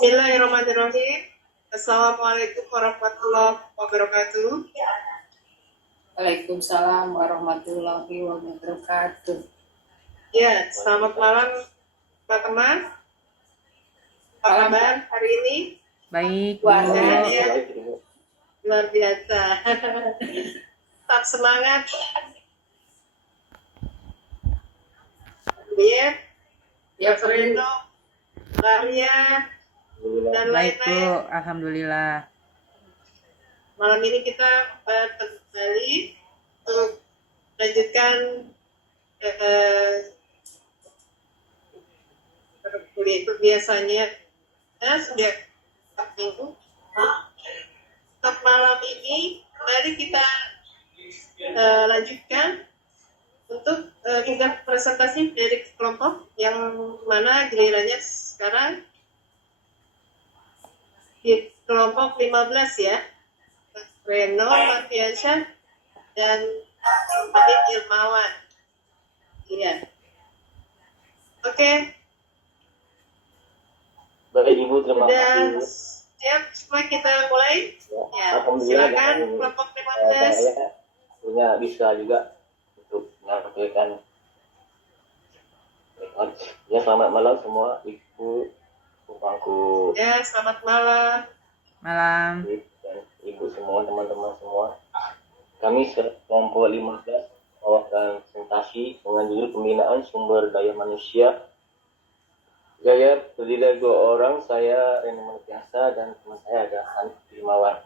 Bismillahirrahmanirrahim. Assalamualaikum warahmatullahi wabarakatuh. Waalaikumsalam warahmatullahi wabarakatuh. Ya, selamat malam teman-teman. Apa kabar hari ini? Baik, Sehat Bu. ya? Luar biasa. Tetap semangat. Ya, Reno, Maria, dan Baik, Bu. lain-lain. Alhamdulillah. Malam ini kita kembali untuk melanjutkan kuliah itu biasanya sudah minggu. Untuk malam ini mari kita lanjutkan untuk tingkat presentasi dari kelompok yang mana gilirannya sekarang di kelompok 15 ya. Reno, Marfiansyah, dan Adit Ilmawan. Iya. Oke. Baik Ibu, terima Sudah kasih. siap semua kita mulai? Ya, Alhamdulillah, silakan dengan kelompok 15. saya punya bisa juga untuk menyampaikan. Ya, selamat malam semua Ibu, bangku Ya, selamat malam. Malam. dan Ibu semua, teman-teman semua. Kami kelompok 15 membawakan presentasi dengan judul Pembinaan Sumber Daya Manusia. Saya terdiri dari 2 orang, saya Reno Marfiansyah dan teman saya ada Adit Ilmawan.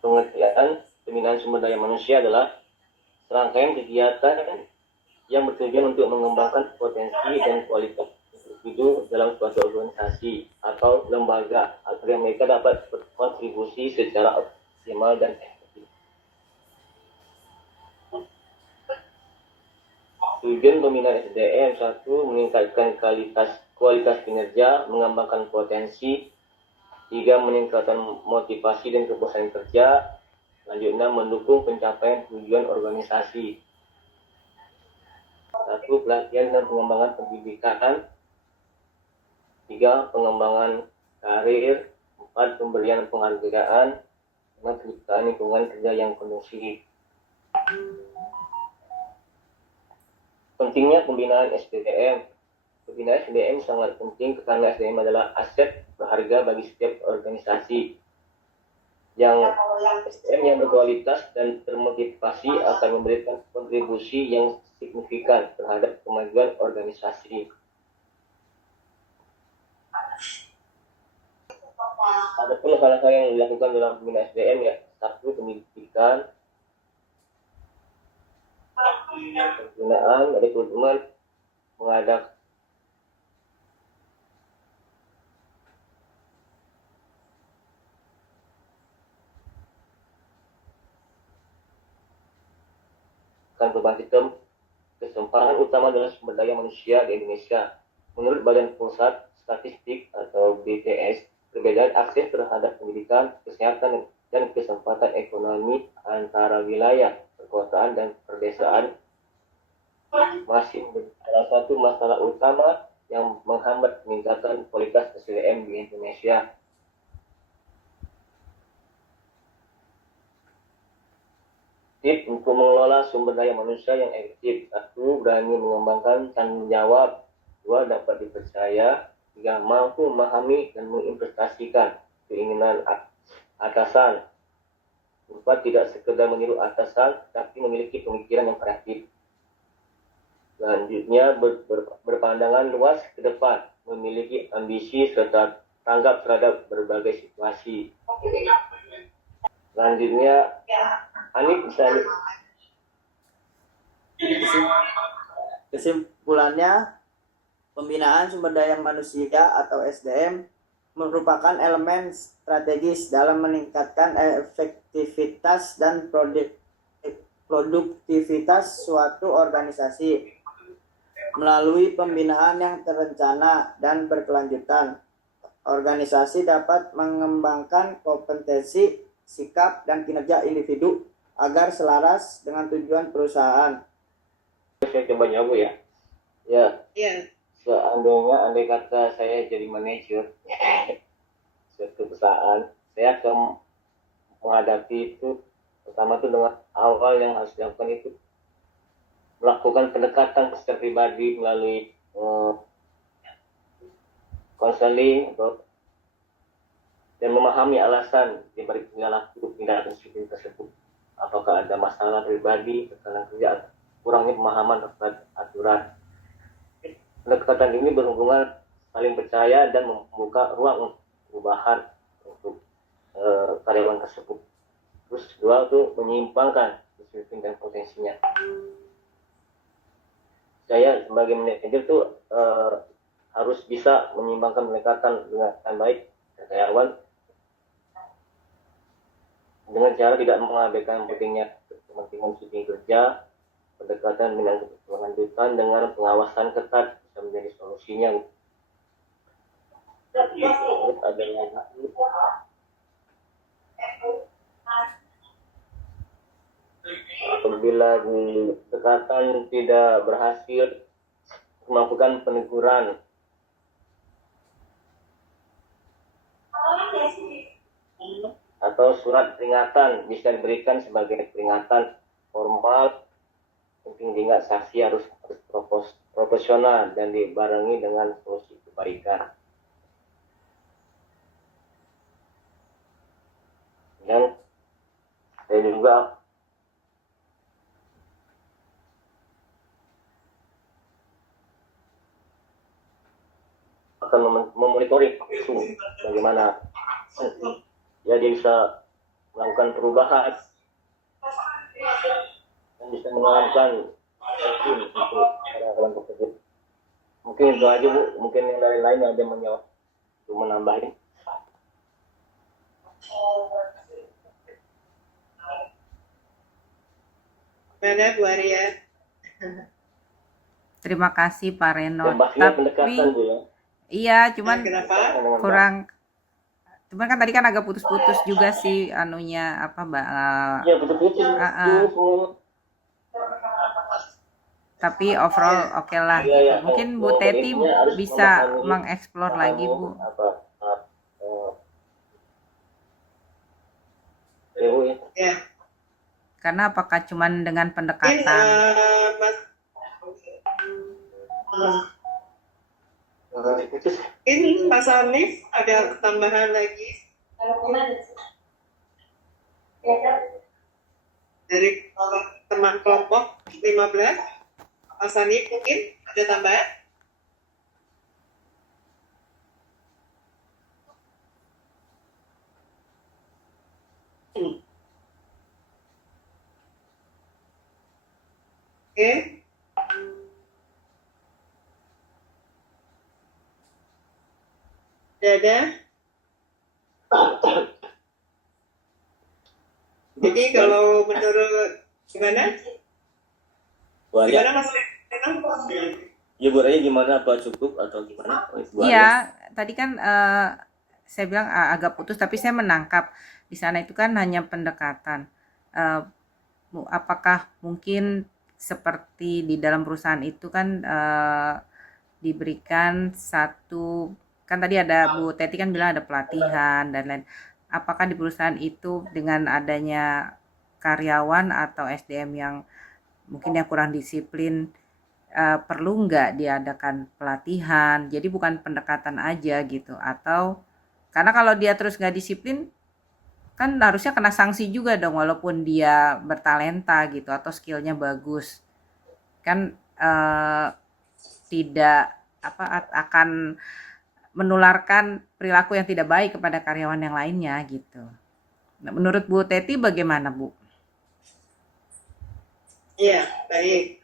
Pengertian pembinaan sumber daya manusia adalah serangkaian kegiatan yang bertujuan untuk mengembangkan potensi dan kualitas individu dalam suatu organisasi atau lembaga agar mereka dapat berkontribusi secara optimal dan efektif. Tujuan pembinaan SDM 1 meningkatkan kualitas kinerja, mengembangkan potensi. 3. Meningkatkan motivasi dan kepuasan kerja. Selanjutnya, mendukung pencapaian tujuan organisasi. 1. Pelatihan dan pengembangan pendidikan. 3. Pengembangan karir. 4. Pemberian penghargaan. 5. Penciptaan lingkungan kerja yang kondusif. Pentingnya pembinaan SDM. Pembinaan SDM sangat penting karena SDM adalah aset berharga bagi setiap organisasi. Yang SDM yang berkualitas dan termotivasi akan memberikan kontribusi yang signifikan terhadap kemajuan organisasi. Ada pun hal-hal yang dilakukan dalam pembinaan SDM ya. 1. Pendidikan, pembinaan, rekrutmen, mengadakan berbagai kesempatan utama dalam sumber daya manusia di Indonesia. Menurut Badan Pusat Statistik atau BPS, perbedaan akses terhadap pendidikan, kesehatan, dan kesempatan ekonomi antara wilayah, perkotaan, dan perdesaan masih salah satu masalah utama yang menghambat peningkatan kualitas SDM di Indonesia. Tips untuk mengelola sumber daya manusia yang efektif. 1. Berani mengembangkan tanggung jawab. 2. Dapat dipercaya. 3. Mampu memahami dan menginvestasikan keinginan atasan. 4. Tidak sekedar meniru atasan, tapi memiliki pemikiran yang kreatif. Selanjutnya, berpandangan luas ke depan, memiliki ambisi serta tanggap terhadap berbagai situasi. Selanjutnya, Anit bisa. Kesimpulannya, pembinaan sumber daya manusia atau SDM merupakan elemen strategis dalam meningkatkan efektivitas dan produktivitas suatu organisasi. Melalui pembinaan yang terencana dan berkelanjutan, organisasi dapat mengembangkan kompetensi, sikap, dan kinerja individu agar selaras dengan tujuan perusahaan. Saya coba nyoba ya. Ya, Iya. seandainya andai kata saya jadi manajer suatu perusahaan, saya akan menghadapi itu pertama tuh dengan awal yang harus dilakukan itu melakukan pendekatan secara pribadi melalui konseling dan memahami alasan dibalik perilaku tindakan disiplin tersebut. Apakah ada masalah pribadi, tekanan kerja, kurangnya pemahaman terhadap aturan. Pendekatan ini berhubungan saling percaya dan membuka ruang untuk perubahan untuk karyawan tersebut. Terus kedua itu menyimpangkan disiplin dan potensinya. Saya sebagai manajer tuh harus bisa menyimbangkan pendekatan dengan baik karyawan dengan cara tidak mengabaikan pentingnya kepentingan disiplin kerja. Pendekatan dengan keberlanjutan dengan pengawasan ketat bisa menjadi solusinya. Ada yang apabila pendekatan tidak berhasil, melakukan peneguran atau surat peringatan bisa diberikan sebagai peringatan formal. Penting diingat, saksi harus profesional dan dibarengi dengan solusi kebaikan. Dan saya juga akan memonitoring bagaimana ya dia bisa melakukan perubahan dan bisa menanamkan untuk karyawan tersebut. Mungkin itu aja Bu, mungkin yang lain-lain ada yang menjawab untuk menambahin. Mana Bu Arya? Terima kasih Pak Reno. Yang pastinya pendekatan Bu ya. Iya, cuman Kenapa? kurang. Cuman kan tadi kan agak putus-putus juga sih anunya apa Mbak. Ya betul-betul. Tapi overall oke lah. Iya, ya. Mungkin Bu Teti bisa mengeksplor lagi Bu. Ya. Karena apakah cuman dengan Mungkin pendekatan? Mungkin Mas Hanif ada tambahan lagi dari teman kelompok 15. Mas Hanif mungkin ada tambahan? Oke. Ada. Jadi kalau menurut gimana? Gimana Mas Reno? Ya Bu Raya gimana, apa cukup atau gimana? Iya, tadi kan saya bilang agak putus, tapi saya menangkap di sana itu kan hanya pendekatan. Apakah mungkin seperti di dalam perusahaan itu kan diberikan satu, kan tadi ada Bu Teti kan bilang ada pelatihan dan lain. Apakah di perusahaan itu dengan adanya karyawan atau SDM yang mungkin yang kurang disiplin, perlu nggak diadakan pelatihan? Jadi bukan pendekatan aja gitu, atau karena kalau dia terus nggak disiplin kan harusnya kena sanksi juga dong walaupun dia bertalenta gitu atau skillnya bagus kan, tidak akan menularkan perilaku yang tidak baik kepada karyawan yang lainnya gitu. Nah, menurut Bu Teti bagaimana Bu? Iya, baik.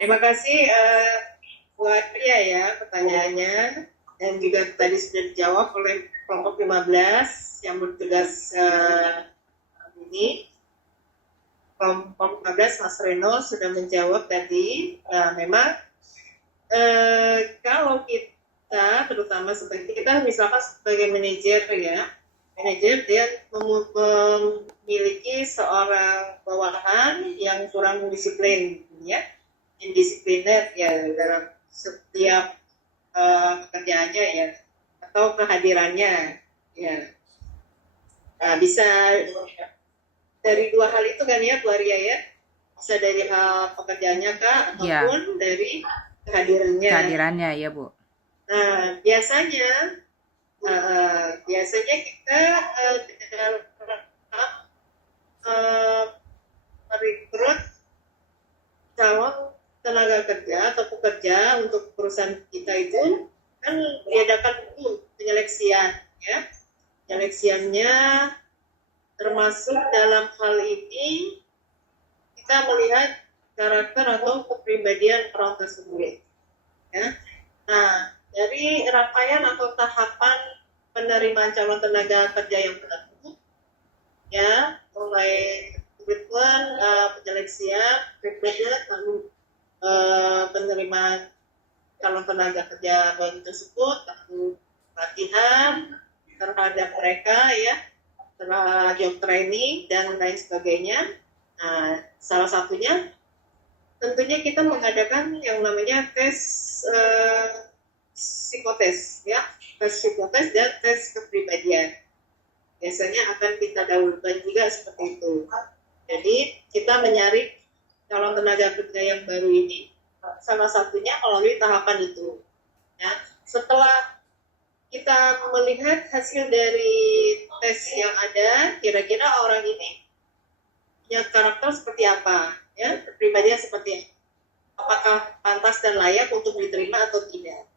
Terima kasih Bu Arya ya pertanyaannya, dan juga tadi sudah dijawab oleh kelompok 15 yang bertugas ini. Kelompok 15 Mas Reno sudah menjawab tadi. Memang kalau kita terutama sebagai kita misalkan sebagai manajer ya, manajer dia memiliki seorang bawahan yang kurang disiplin, ya, indisipliner ya dalam setiap pekerjaannya ya, atau kehadirannya ya. Nah, bisa dari dua hal itu kan ya Bu Arya ya, bisa dari hal pekerjaannya kah Ya, ataupun dari kehadirannya. kehadirannya ya Bu. Nah, biasanya kita dalam merekrut calon tenaga kerja atau pekerja untuk perusahaan kita itu kan diadakan dulu penyeleksian ya. Penyeleksiannya termasuk dalam hal ini kita melihat karakter atau kepribadian orang tersebut ya. Nah, dari rangkaian atau tahapan penerimaan calon tenaga kerja yang berlaku ya, mulai rekrutmen, penyeleksian, rekrutmen, lalu penerimaan calon tenaga kerja baru tersebut, lalu pelatihan terhadap mereka ya, setelah job training dan lain sebagainya. Nah, salah satunya tentunya kita mengadakan yang namanya tes psikotes ya, tes psikotes dan tes kepribadian. Biasanya akan kita dahulukan juga seperti itu. Jadi kita menyaring calon tenaga kerja yang baru ini, salah satunya melalui tahapan itu. Ya, setelah kita melihat hasil dari tes yang ada, kira-kira orang ini punya karakter seperti apa, ya, kepribadian seperti apa, apakah pantas dan layak untuk diterima atau tidak.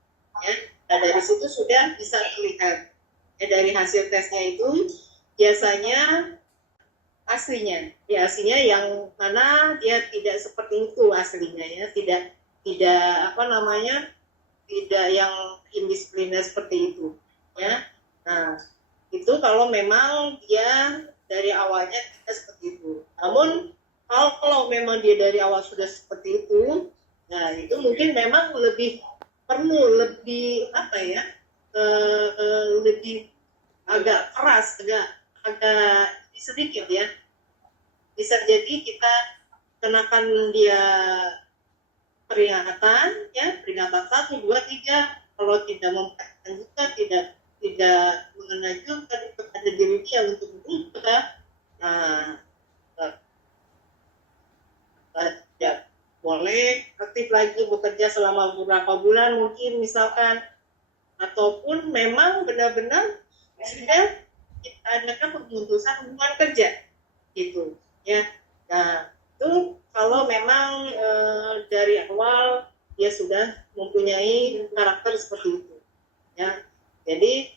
Ya, nah dari situ sudah bisa terlihat. Ya, dari hasil tesnya itu biasanya aslinya yang mana dia tidak seperti itu aslinya ya, tidak tidak yang indisipliner seperti itu ya. Nah, itu kalau memang dia dari awalnya tidak seperti itu. Namun kalau memang dia dari awal sudah seperti itu, nah itu mungkin memang perlu lebih lebih agak keras, agak sedikit ya. Bisa jadi kita kenakan dia peringatan 1, 2, 3. Kalau tidak memperhatikan juga, tidak mengajukan kepada diri dia untuk berubah, nah tidak boleh aktif lagi bekerja selama beberapa bulan mungkin misalkan, ataupun memang benar-benar sudah kita adakan pemutusan hubungan kerja gitu ya. Nah itu kalau memang dari awal dia sudah mempunyai karakter seperti itu ya. Jadi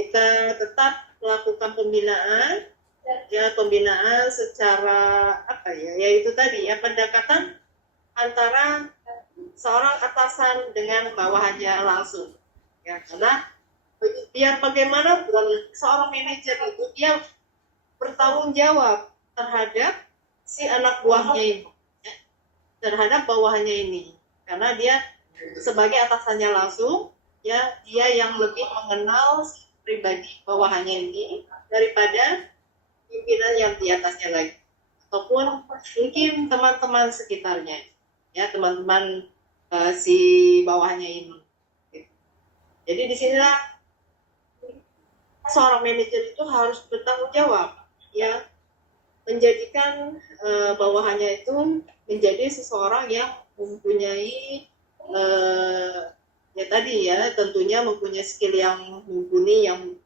kita tetap melakukan pembinaan secara yaitu tadi ya, pendekatan antara seorang atasan dengan bawahannya langsung ya, karena biar bagaimanapun seorang manajer itu dia bertanggung jawab terhadap si anak buahnya ini ya, terhadap bawahannya ini, karena dia sebagai atasannya langsung ya, dia yang lebih mengenal si pribadi bawahannya ini daripada pimpinan yang di atasnya lagi, ataupun mungkin teman-teman sekitarnya ya, teman-teman si bawahannya ini. Jadi disinilah seorang manajer itu harus bertanggung jawab ya, menjadikan bawahannya itu menjadi seseorang yang mempunyai ya tadi ya, tentunya mempunyai skill yang mumpuni, yang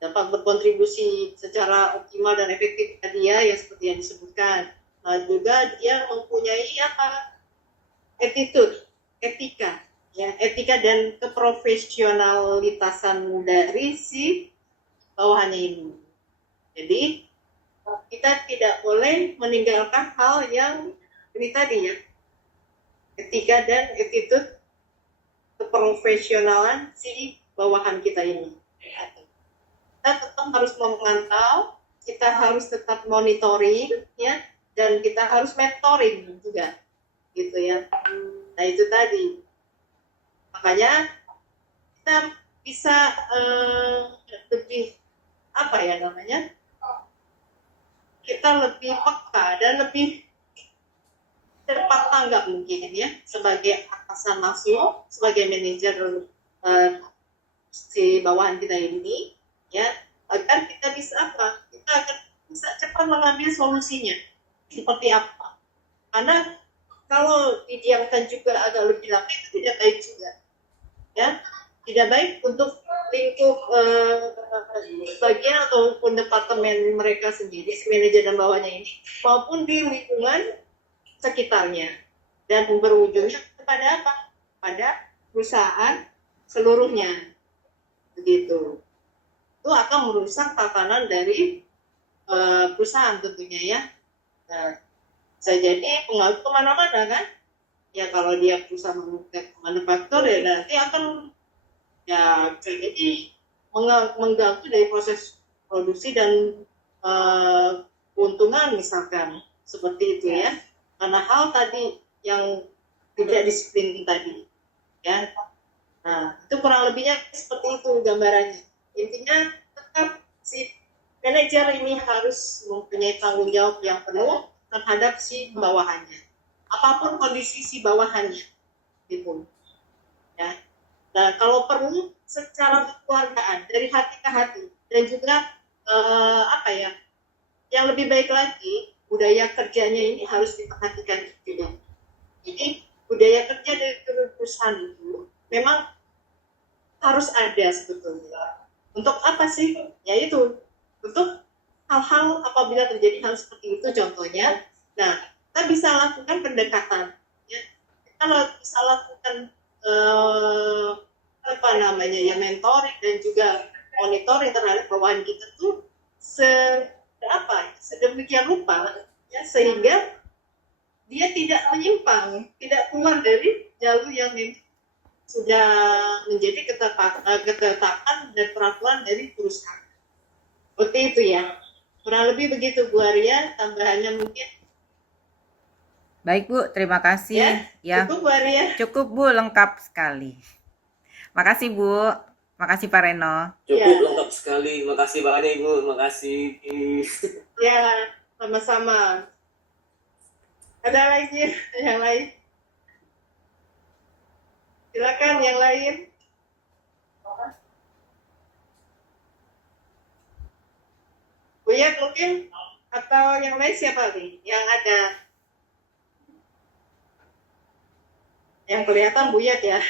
dapat berkontribusi secara optimal dan efektif tadi ya, yang seperti yang disebutkan. Nah, juga dia mempunyai attitude, etika dan keprofesionalitasan dari si bawahannya ini. Jadi kita tidak boleh meninggalkan hal yang ini tadi ya, etika dan attitude, keprofesionalan si bawahan kita ini. Kita tetap harus memantau, kita harus tetap monitoring ya, dan kita harus mentoring juga gitu ya. Nah itu tadi, makanya kita bisa lebih kita lebih peka dan lebih cepat tanggap mungkin ya sebagai atasan langsung, sebagai manajer si bawahan kita ini ya, agar kita bisa apa? Kita akan bisa cepat mengambil solusinya seperti apa. Karena kalau didiamkan juga agak lebih lama itu tidak baik juga, ya, tidak baik untuk lingkup bagian ataupun departemen mereka sendiri, si manajer dan bawahnya ini, maupun di lingkungan sekitarnya, dan berujungnya kepada apa? Pada perusahaan seluruhnya, begitu. Itu akan merusak tatanan dari perusahaan tentunya ya. Nah, bisa jadi pengaruh kemana-mana kan? Ya kalau dia perusahaan manufaktur ya nanti akan ya bisa jadi mengganggu dari proses produksi dan keuntungan misalkan seperti itu ya. Karena hal tadi yang tidak disiplin tadi ya. Nah, itu kurang lebihnya seperti itu gambarannya. Intinya tetap si manajer ini harus mempunyai tanggung jawab yang penuh terhadap si bawahannya. Apapun kondisi si bawahannya, gitu. Ya. Nah, kalau perlu secara kekeluargaan dari hati ke hati dan juga apa ya? Yang lebih baik lagi, budaya kerjanya ini harus diperhatikan juga. Jadi budaya kerja dari perusahaan itu memang harus ada sebetulnya. Untuk apa sih? Yaitu untuk hal-hal apabila terjadi hal seperti itu contohnya. Nah, kita bisa lakukan pendekatan. Ya. Kita bisa lakukan apa namanya ya, mentoring dan juga monitoring terhadap bawahan kita tuh sedemikian rupa ya, sehingga dia tidak menyimpang, tidak keluar dari jalur yang sudah menjadi ketetapan dan peraturan dari perusahaan. Seperti itu ya. Kurang lebih begitu Bu Arya, tambahannya mungkin. Baik Bu, terima kasih. Ya, cukup Bu Arya. Cukup Bu, lengkap sekali. Makasih Bu. Makasih Pak Reno. Cukup lengkap sekali. Makasih banyak Ibu. Makasih. Ya, sama-sama. Ada lagi yang lain? Silakan yang lain. Buyat mungkin, atau yang lain siapa nih yang ada? Yang kelihatan Buyat ya.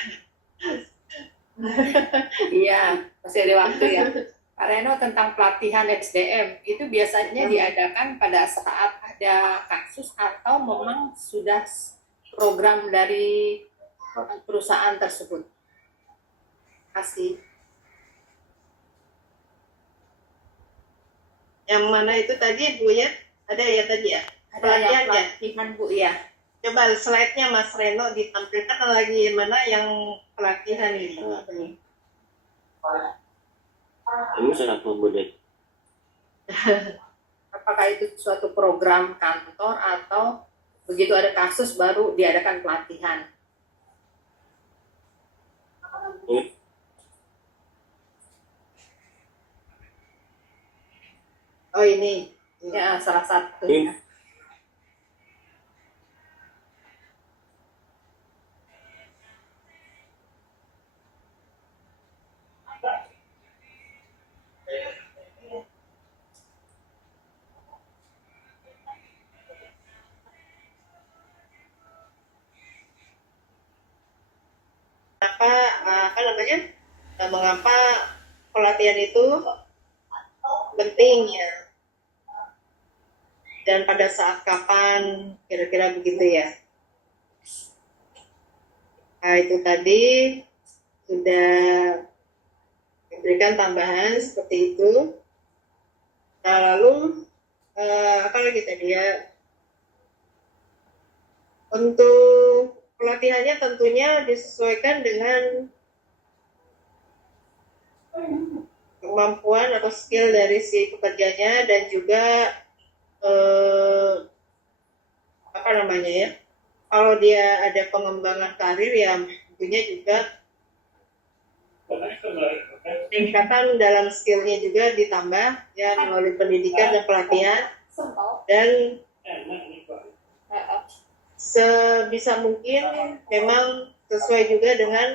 Iya, masih ada waktu ya. Pak Reno, tentang pelatihan SDM, itu biasanya diadakan pada saat ada kasus atau memang sudah program dari perusahaan tersebut? Kasih. Yang mana itu tadi Bu ya? Ada ya tadi ya? Ada yang pelatihan Bu ya. Coba slide-nya Mas Reno ditampilkan lagi mana yang pelatihan ini. Ini sangat memudahkan. Apakah itu suatu program kantor atau begitu ada kasus baru diadakan pelatihan? Oh ini. Ya, salah satunya. Apa namanya? Mengapa pelatihan itu penting ya? Dan pada saat kapan, kira-kira begitu ya? Nah, itu tadi sudah diberikan tambahan seperti itu. Nah, lalu apa lagi tadi ya? Untuk pelatihannya tentunya disesuaikan dengan kemampuan atau skill dari si pekerjanya dan juga apa namanya ya, kalau dia ada pengembangan karir ya tentunya juga tingkatan dalam skillnya juga ditambah ya melalui pendidikan dan pelatihan dan sebisa mungkin memang sesuai juga dengan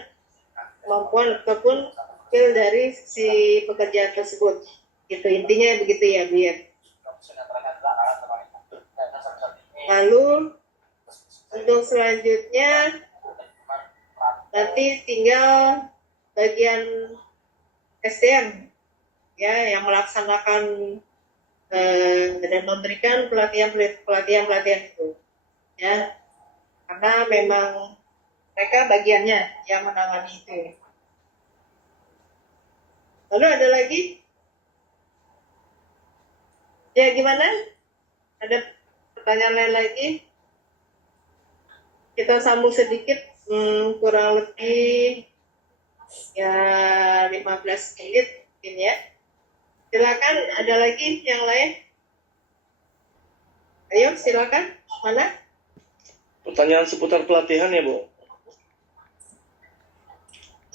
kemampuan ataupun skill dari si pekerjaan tersebut. Gitu intinya begitu ya, Bu ya. Lalu untuk selanjutnya nanti tinggal bagian SDM ya yang melaksanakan dan memberikan pelatihan itu ya, karena memang mereka bagiannya yang menangani itu. Lalu ada lagi ya, gimana, ada pertanyaan lain lagi? Kita sambung sedikit, kurang lebih ya 15 menit mungkin ya. Silakan, ada lagi yang lain? Ayo silakan, mana? Pertanyaan seputar pelatihan ya, Bu?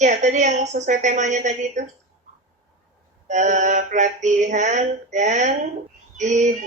Ya, tadi yang sesuai temanya tadi itu. Pelatihan dan di